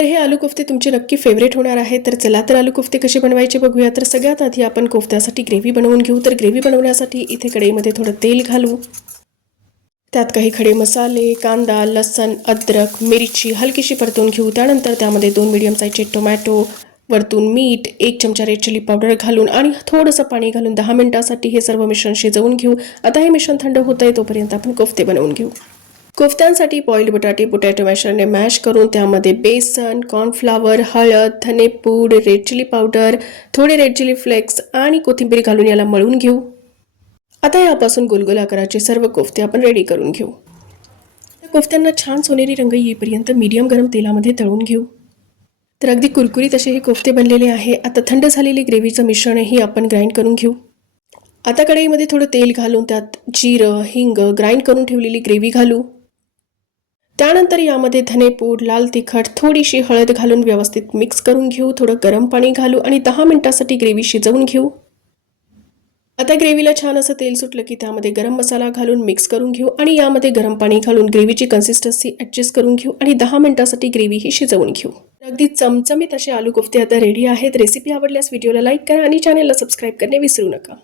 तर हे आलू कोफ्ते तुमचे नक्की फेवरेट होणार आहे। तर चला तर आलू कोफ्ते कसे बनवायचे बघूया। तर सगळ्यात आधी आपण कोफ्त्यासाठी ग्रेव्ही बनवून घेऊ। तर ग्रेव्ही बनवण्यासाठी इथे कढईमध्ये थोडं तेल घालू, त्यात काही खडे मसाले, कांदा, लसण, अद्रक, मिरची हलकीशी परतून घेऊ। त्यानंतर त्यामध्ये 2 मीडियम साईजचे टोमॅटो, वरतून मीठ, 1 चमचा रेड चिली पावडर घालून आणि थोडंसं पाणी घालून 10 मिनिटांसाठी हे सर्व मिश्रण शिजवून घेऊ। आता हे मिश्रण थंड होतंय तोपर्यंत आपण कोफ्ते बनवून घेऊ। कोफ्त्यांसाठी बॉइल्ड बटाटे पोटॅटो मॅशरने मॅश करून त्यामध्ये बेसन, कॉर्नफ्लॉवर, हळद, धनेपूड, रेड चिली पावडर, थोडे रेड चिली फ्लेक्स आणि कोथिंबीर घालून याला मळून घेऊ। आता यापासून गोलगोल आकाराचे सर्व कोफ्ते आपण रेडी करून घेऊ। कोफ्त्यांना छान सोनेरी रंग येईपर्यंत मीडियम गरम तेलामध्ये तळून घेऊ। तर अगदी कुरकुरीत असे हे कोफ्ते बनलेले आहे। आता थंड झालेली ग्रेव्हीचं मिश्रणही आपण ग्राइंड करून घेऊ। आता कढईमध्ये थोडं तेल घालून त्यात जिरं, हिंग, ग्राइंड करून ठेवलेली ग्रेव्ही घालू। त्यानंतर यामध्ये धनेपूड, लाल तिखट, थोडीशी हळद घालून व्यवस्थित मिक्स करून घेऊ। थोडं गरम पाणी घालू आणि 10 मिनिटांसाठी ग्रेव्ही शिजवून घेऊ। आता ग्रेव्हीला छान असं तेल सुटलं की त्यामध्ये गरम मसाला घालून मिक्स करून घेऊ आणि यामध्ये गरम पाणी घालून ग्रेव्हीची कन्सिस्टन्सी ॲडजस्ट करून घेऊ आणि 10 मिनिटांसाठी ग्रेव्ही ही शिजवून घेऊ। अगदी चमचमीत असे आलू कोफ्ते आता रेडी आहेत। रेसिपी आवडल्यास व्हिडिओला लाईक करा आणि चॅनलला सबस्क्राईब करणे विसरू नका।